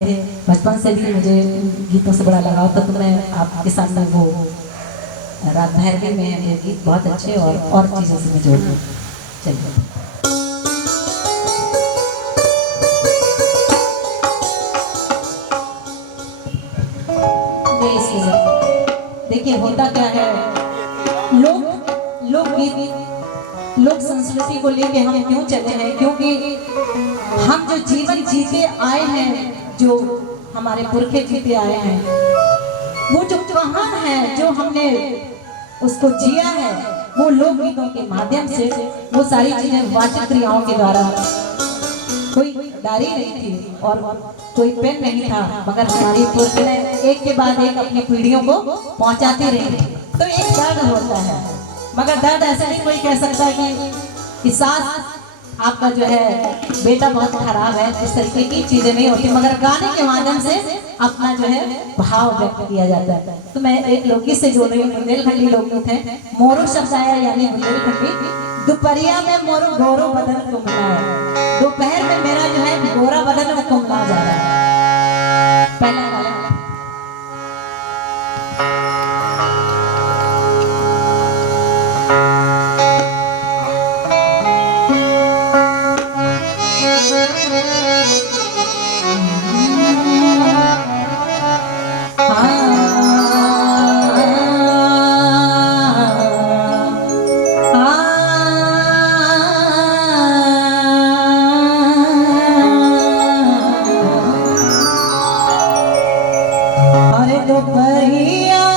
बचपन से भी मुझे गीतों से बड़ा लगाव था, तो मैं आपके सामने वो रात भैरवी में ये गीत बहुत अच्छे और चीज़ों से मैं जोड़ दूँ। चलिए देखिए होता क्या है, लोग गीत लोक संस्कृति को लेके हम क्यों चले हैं, क्योंकि हम जो जीवन जीते आए हैं, जो हमारे पुरखे जीते आए हैं, वो जो कहान है जो हमने उसको जिया है, वो लोक गीतों के माध्यम से वो सारी चीजें वाचिक क्रियाओं के द्वारा। कोई डायरी नहीं थी और कोई पेन नहीं था, मगर हमारी पुरखे ने एक के बाद एक अपनी पीढ़ियों को पहुंचाती रही। तो एक दर्द होता है, मगर दर्द ऐसे नहीं कोई कह सकता कि सास आपका जो है बेटा बहुत खराब है, इस तरीके की चीजें नहीं होती, मगर गाने के माध्यम से अपना जो है भाव व्यक्त किया जाता है। तो मैं एक लोकगीत से जोड़ रही हूँ, बुंदेलखंडी लोकगीत है। मोरू शब्द आया यानी बुंदेलखंडी। दोपहरिया में मोरू गोरो बदन को मिलाया, दोपहर में मेरा जो है गोरा बदन को मिला जा रहा है। पहला वाला दोपहरिया